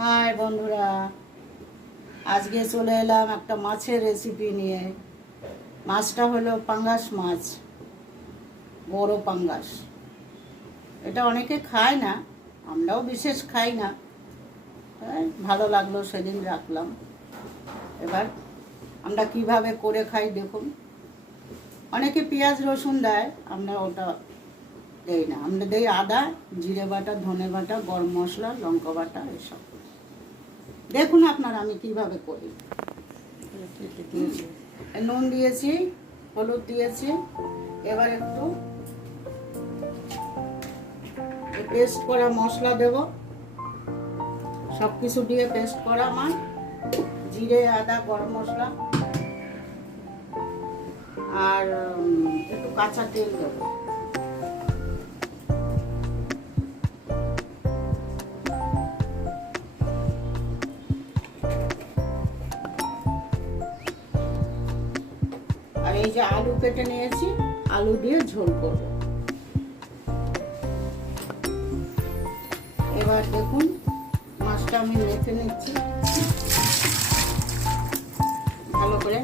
High বন্ধুরা, আজকে চলে এলাম একটা মাছের রেসিপি নিয়ে। মাছটা হলো পাঙ্গাস মাছ, বড় পাঙ্গাস। এটা অনেকে খায় না, আমরাও বিশেষ খাই না। ভালো লাগল সেদিন রাখলাম। এবার আমরা কীভাবে করে খাই দেখুন। অনেকে পেঁয়াজ রসুন দেয়, আমরা ওটা দেই না। আমরা দেই আদা, জিরে বাটা, ধনে বাটা, গরম মশলা, লঙ্কা বাটা, এসব। দেখুন আপনারা আমি কীভাবে করি। নুন দিয়েছি, হলুদ দিয়েছি, এবার একটু পেস্ট করা মশলা দেব। সব কিছু দিয়ে পেস্ট করা মাছ জিরে, আদা, গরম মশলা। আর একটু কাঁচা তেল দেবো। আলু কেটে নিয়েছি, আলু দিয়ে ঝোল করব। এবার দেখুন, মাছটা আমি মেখে নিচ্ছি। ভালো করে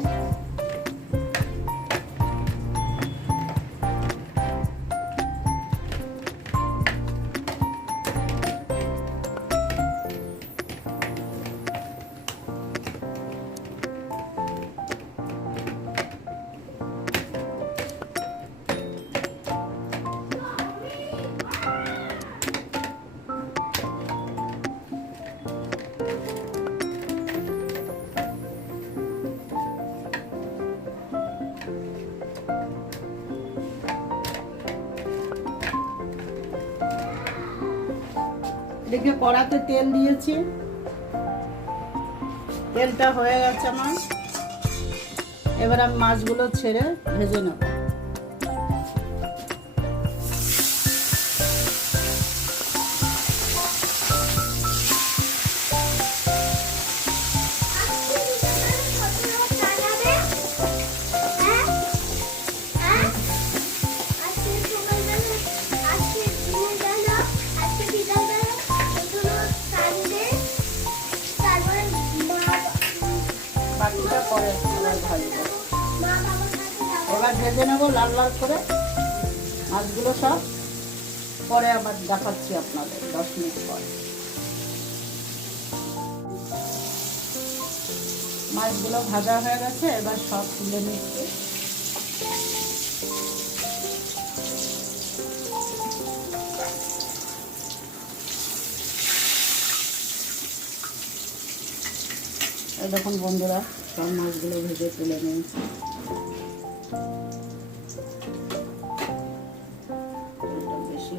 দেখে কড়াতে তেল দিয়েছি। তেলটা হয়ে গেছে আমার। এবার আমি মাছগুলো ছেড়ে ভেজে নেব। এবার ভাজবো। এবার ভেজে নেব লাল লাল করে। মাছগুলো সব পরে আবার দেখাচ্ছি আপনাদের দশ মিনিট পরে। মাছগুলো ভাজা হয়ে গেছে এবার সব তুলে নিচ্ছি। দেখুন বন্ধুরা সব মাছগুলো ভেজে তুলে নিয়েছি বেশি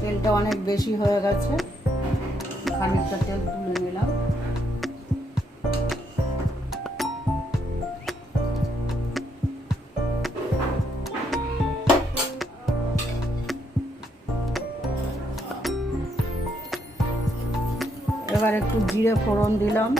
তেলটা অনেক বেশি হয়ে গেছে। খানিকটা তেল তুলে নিলাম। এবার একটু জিরে ফোড়ন দিলাম।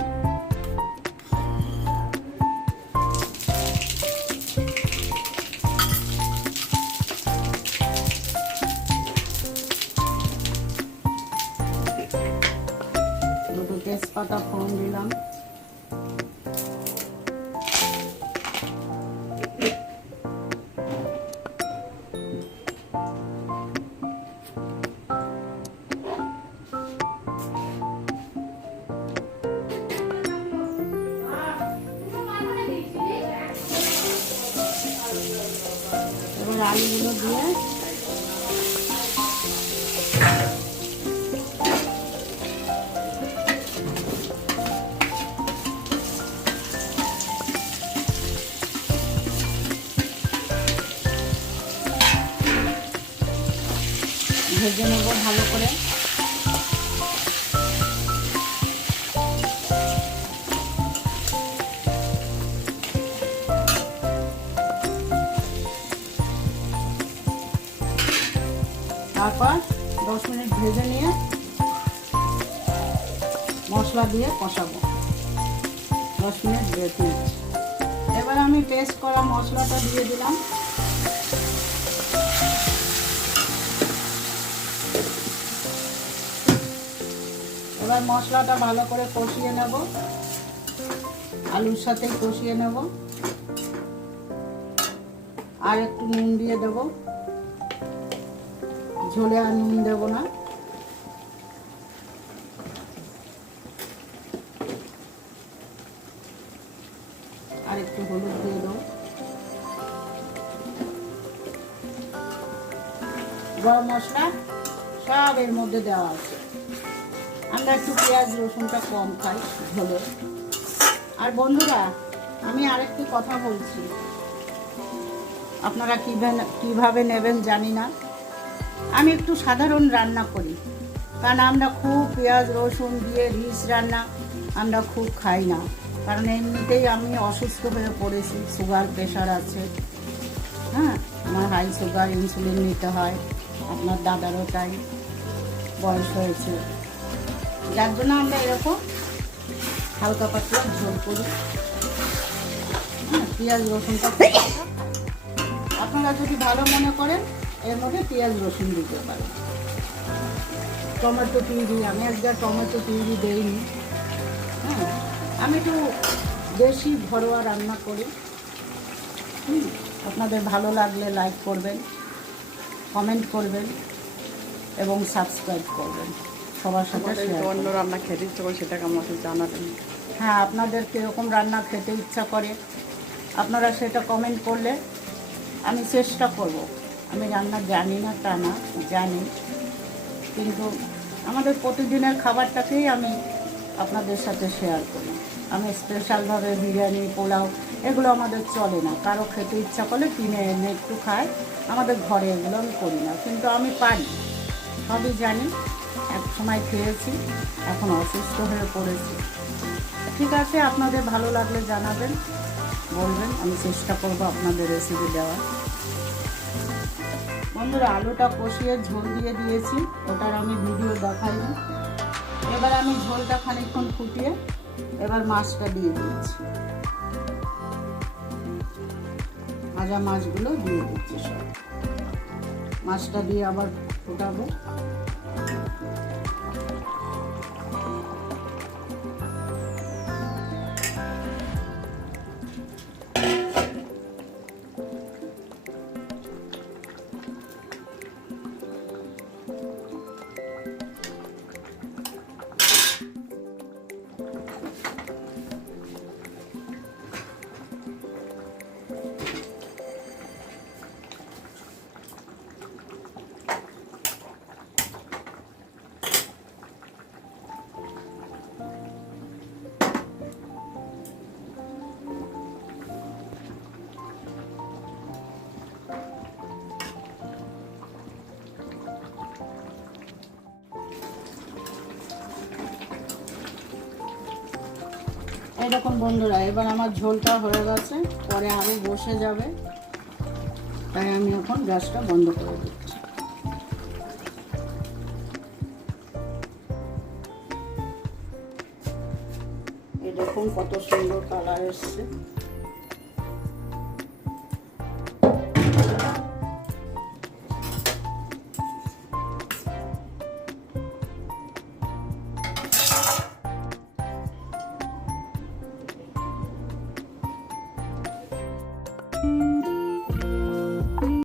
দুটো তেজপাতা ফোড়ন দিলাম। এবার আলুগুলো দিয়ে ভেজে নেব ভালো করে। তারপর দশ মিনিট ভেজে নিয়ে মশলা দিয়ে কষাবো। দশ মিনিট দিচ্ছি এবার আমি পেস্ট করা মশলাটা দিয়ে দিলাম। এবার মশলাটা ভালো করে কষিয়ে নেব। আলুর সাথে কষিয়ে নেব। আর একটু নুন দিয়ে দেব। ঝোলে আর নুন দেব না। আর একটু হলুদ দিয়ে দেবো গরম মশলা সব এর মধ্যে দেওয়া আছে। আমরা একটু পেঁয়াজ, রসুনটা কম খাই ঝোলে। আর বন্ধুরা, আমি আরেকটি কথা বলছি। আপনারা কীভাবে কীভাবে নেবেন জানি না। আমি একটু সাধারণ রান্না করি। কারণ আমরা খুব পেঁয়াজ রসুন দিয়ে রিচ রান্না আমরা খুব খাই না। কারণ এমনিতেই আমি অসুস্থ হয়ে পড়েছি সুগার প্রেশার আছে। হ্যাঁ আমার হাই সুগার ইনসুলিন নিতে হয় আপনার দাদারও তাই বয়স হয়েছে। যার জন্য আমরা এরকম হালকা পাতলা ঝোল করি। হ্যাঁ পেঁয়াজ রসুনটা আপনারা যদি ভালো মনে করেন এর মধ্যে পেঁয়াজ রসুন দিতে পারেন টমেটো পিউরি আমি একবার টমেটো পিউরি দেইনি। হ্যাঁ আমি একটু বেশি ঘরোয়া রান্না করি। হুম, আপনাদের ভালো লাগলে লাইক করবেন কমেন্ট করবেন এবং সাবস্ক্রাইব করবেন। সবার সাথে অন্য রান্না খেতে ইচ্ছে করে সেটাকে আমাকে জানাবেন। হ্যাঁ আপনাদের কীরকম রান্না খেতে ইচ্ছা করে আপনারা সেটা কমেন্ট করলে আমি চেষ্টা করব। আমি রান্না জানি না তা না, জানি। কিন্তু আমাদের প্রতিদিনের খাবারটাকেই আমি আপনাদের সাথে শেয়ার করি। আমি স্পেশালভাবে বিরিয়ানি, পোলাও, এগুলো আমাদের চলে না। কারও খেতে ইচ্ছা করলে কিনে এনে একটু খায়। আমাদের ঘরে এগুলো আমি করি না। কিন্তু আমি পারি। সবই জানি। এক সময় খেয়েছি, এখন অসুস্থ হয়ে পড়েছি। ঠিক আছে, আপনাদের ভালো লাগলে জানাবেন, বলবেন। আমি চেষ্টা করব আপনাদের রেসিপি দেওয়ার। বন্ধুরা, আলুটা কষিয়ে ঝোল দিয়ে দিয়েছি। ওটার আমি ভিডিও দেখাইনি। এবার আমি ঝোলটা খানিকক্ষণ ফুটিয়ে এবার মাছটা দিয়ে দিয়েছি। ভাজা মাছগুলো দিয়ে দিচ্ছি সব। মাছটা দিয়ে আবার ফুটাবো। এরকম বন্ধুরা, এবার আমার ঝোলটা হয়ে গেছে। পরে আরও বসে যাবে। তাই আমি এখন গ্যাসটা বন্ধ করে দিচ্ছি। এই দেখুন কত সুন্দর কালার এসছে।